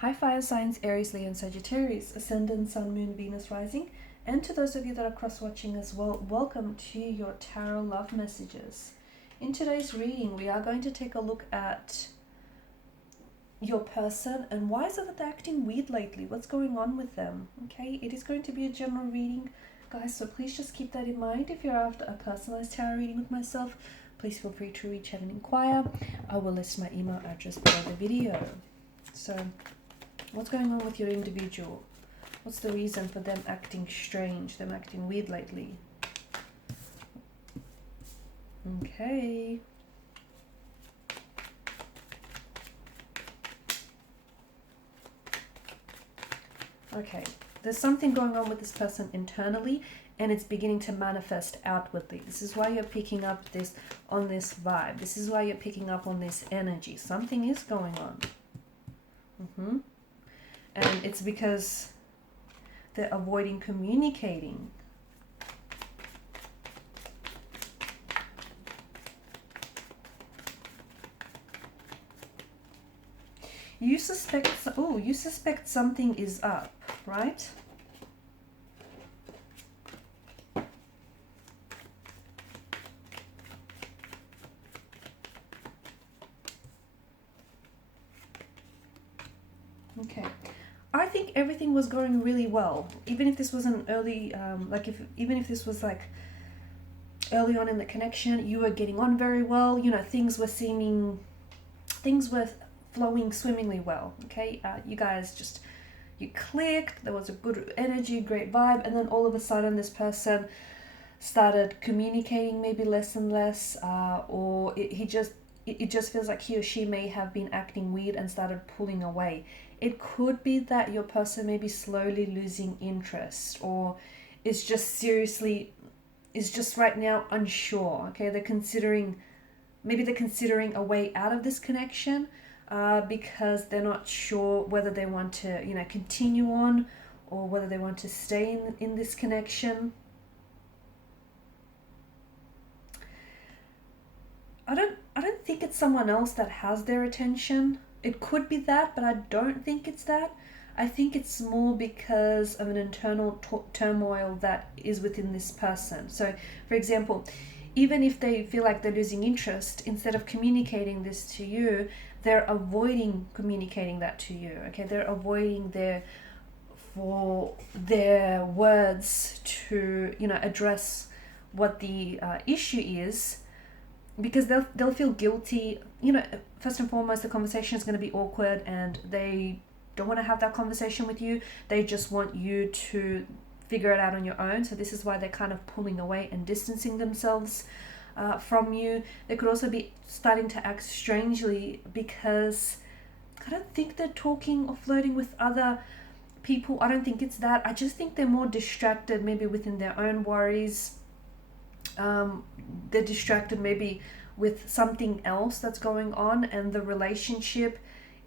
Hi fire signs, Aries, Leo and Sagittarius, Ascendant, Sun, Moon, Venus rising. And to those of you that are cross-watching as well, welcome to your tarot love messages. In today's reading, we are going to take a look at your person and why is it that they're acting weird lately? What's going on with them? Okay, it is going to be a general reading, guys, so please just keep that in mind. If you're after a personalized tarot reading with myself, please feel free to reach out and inquire. I will list my email address below the video. So, what's going on with your individual? What's the reason for them acting strange, them acting weird lately? Okay. Okay, there's something going on with this person internally and it's beginning to manifest outwardly. This is why you're picking up this on this vibe. This is why you're picking up on this energy. Something is going on. And it's because they're avoiding communicating. You suspect something is up, right? Okay. I think everything was going really well, even if this was an early, even if this was like early on in the connection, you were getting on very well. You know, things were flowing swimmingly well. Okay, you guys you clicked. There was a good energy, great vibe, and then all of a sudden, this person started communicating maybe less and less, or it just feels like he or she may have been acting weird and started pulling away. It could be that your person may be slowly losing interest or is just right now unsure. Okay, maybe they're considering a way out of this connection because they're not sure whether they want to, continue on or whether they want to stay in this connection. I don't think it's someone else that has their attention. It could be that, but I don't think it's that. I think it's more because of an internal turmoil that is within this person. So, for example, even if they feel like they're losing interest, instead of communicating this to you, they're avoiding communicating that to you. Okay, they're avoiding their words to address what the issue is, because they'll feel guilty. First and foremost, the conversation is going to be awkward and they don't want to have that conversation with you. They just want you to figure it out on your own. So this is why they're kind of pulling away and distancing themselves from you. They could also be starting to act strangely because I don't think they're talking or flirting with other people. I don't think it's that. I just think they're more distracted, maybe within their own worries. They're distracted maybe with something else that's going on, and the relationship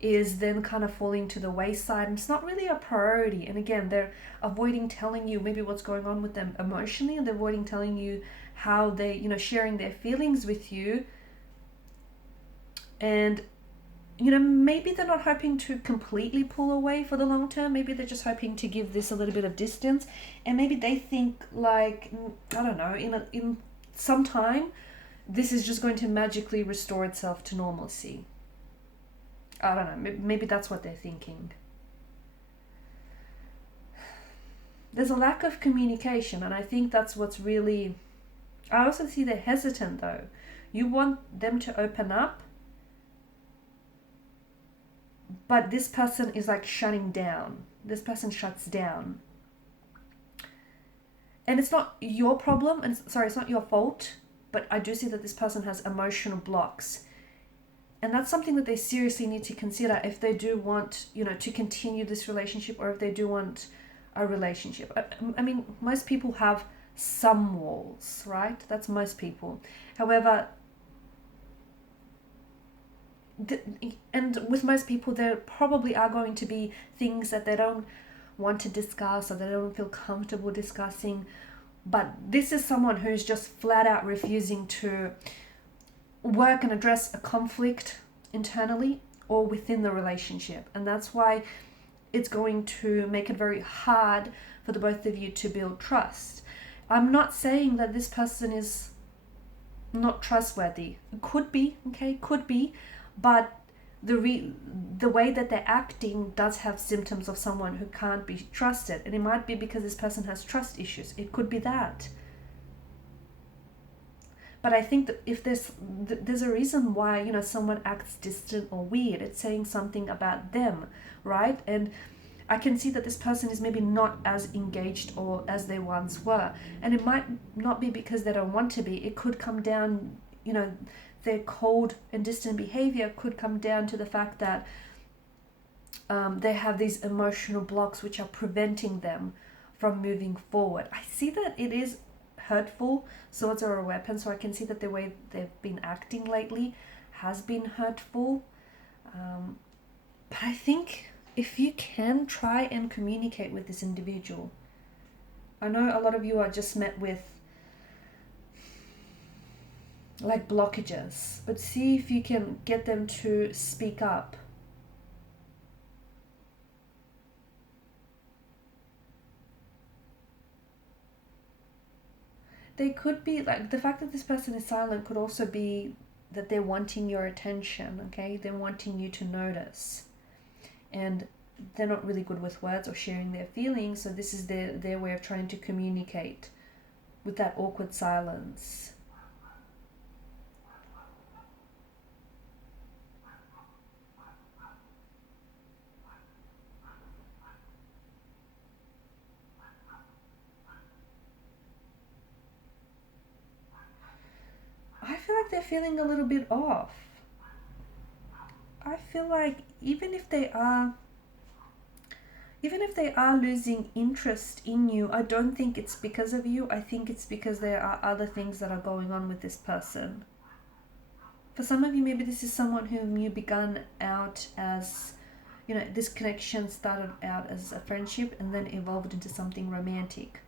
is then kind of falling to the wayside, and it's not really a priority. And again, they're avoiding telling you maybe what's going on with them emotionally, and they're avoiding telling you how they, sharing their feelings with you. And maybe they're not hoping to completely pull away for the long term. Maybe they're just hoping to give this a little bit of distance, and maybe they think like, I don't know, in some time this is just going to magically restore itself to normalcy. I don't know, maybe that's what they're thinking. There's a lack of communication, and I think that's what's really... I also see they're hesitant though. You want them to open up, but this person is like shutting down. This person shuts down. And it's not your problem, and it's not your fault, but I do see that this person has emotional blocks. And that's something that they seriously need to consider if they do want, to continue this relationship, or if they do want a relationship. I mean, most people have some walls, right? That's most people. However, and with most people, there probably are going to be things that they don't want to discuss or they don't feel comfortable discussing. But this is someone who's just flat out refusing to work and address a conflict internally, or within the relationship. And that's why it's going to make it very hard for the both of you to build trust. I'm not saying that this person is not trustworthy. It could be, okay, could be, but the way that they're acting does have symptoms of someone who can't be trusted. And it might be because this person has trust issues. It could be that. But I think that if there's a reason why, you know, someone acts distant or weird, it's saying something about them, right? And I can see that this person is maybe not as engaged or as they once were. And it might not be because they don't want to be. It could come down, you know, their cold and distant behavior could come down to the fact that they have these emotional blocks which are preventing them from moving forward. I see that it is hurtful. Swords are a weapon, so I can see that the way they've been acting lately has been hurtful. But I think if you can try and communicate with this individual, I know a lot of you are just met with like blockages, but see if you can get them to speak up. They could be like, the fact that this person is silent could also be that they're wanting your attention, okay? They're wanting you to notice. And they're not really good with words or sharing their feelings, so this is their way of trying to communicate with that awkward silence. I feel like they're feeling a little bit off. I feel like even if they are losing interest in you, I don't think it's because of you. I think it's because there are other things that are going on with this person. For some of you, maybe this is someone whom you begun out as, you know, this connection started out as a friendship and then evolved into something romantic.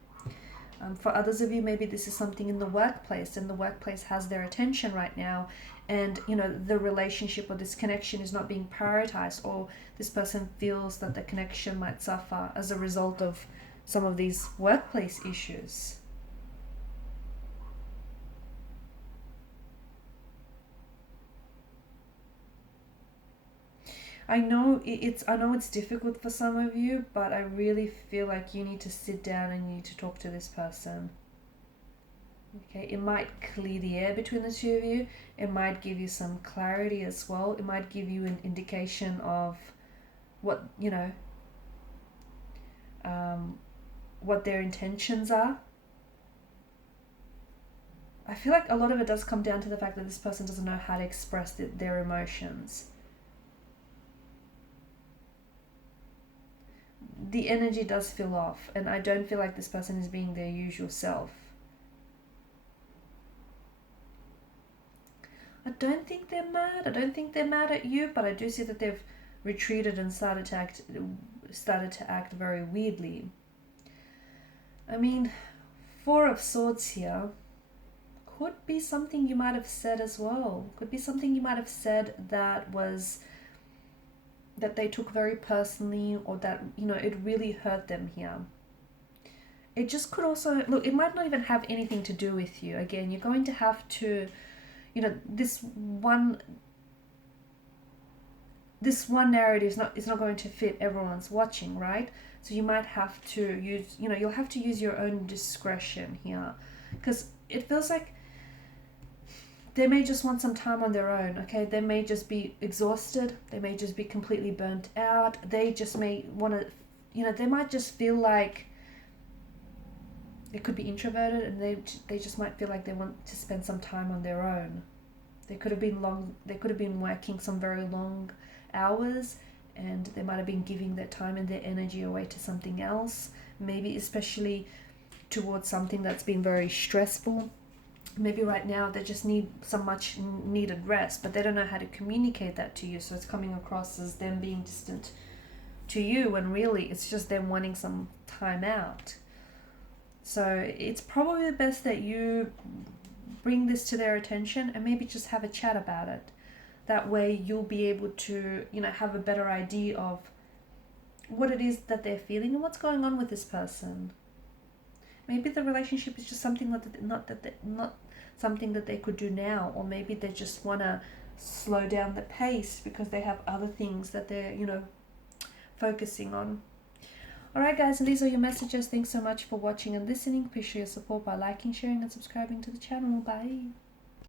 For others of you, maybe this is something in the workplace, and the workplace has their attention right now, and you know, the relationship or this connection is not being prioritized, or this person feels that the connection might suffer as a result of some of these workplace issues. I know it's difficult for some of you, but I really feel like you need to sit down and you need to talk to this person. Okay, it might clear the air between the two of you. It might give you some clarity as well. It might give you an indication of what, you know, what their intentions are. I feel like a lot of it does come down to the fact that this person doesn't know how to express their emotions. The energy does feel off, and I don't feel like this person is being their usual self. I don't think they're mad. I don't think they're mad at you, but I do see that they've retreated and started to act very weirdly. I mean, Four of Swords here could be something you might have said as well. Could be something you might have said that they took very personally, or that, you know, it really hurt them here. It just could also, look, it might not even have anything to do with you. Again, you're going to have to, you know, this one narrative is not going to fit everyone's watching, right? So you might have to use, you know, you'll have to use your own discretion here, because it feels like they may just want some time on their own, okay? They may just be exhausted. They may just be completely burnt out. They just may want to, you know, they might just feel like they could be introverted, and they just might feel like they want to spend some time on their own. They could have been working some very long hours, and they might have been giving their time and their energy away to something else, maybe especially towards something that's been very stressful. Maybe right now they just need some much needed rest, but they don't know how to communicate that to you, so it's coming across as them being distant to you, when really it's just them wanting some time out. So it's probably best that you bring this to their attention and maybe just have a chat about it. That way you'll be able to, you know, have a better idea of what it is that they're feeling and what's going on with this person. Maybe the relationship is just something not something that they could do now, or maybe they just want to slow down the pace because they have other things that they're, you know, focusing on. Alright guys, and these are your messages. Thanks so much for watching and listening. Appreciate your support by liking, sharing and subscribing to the channel. Bye.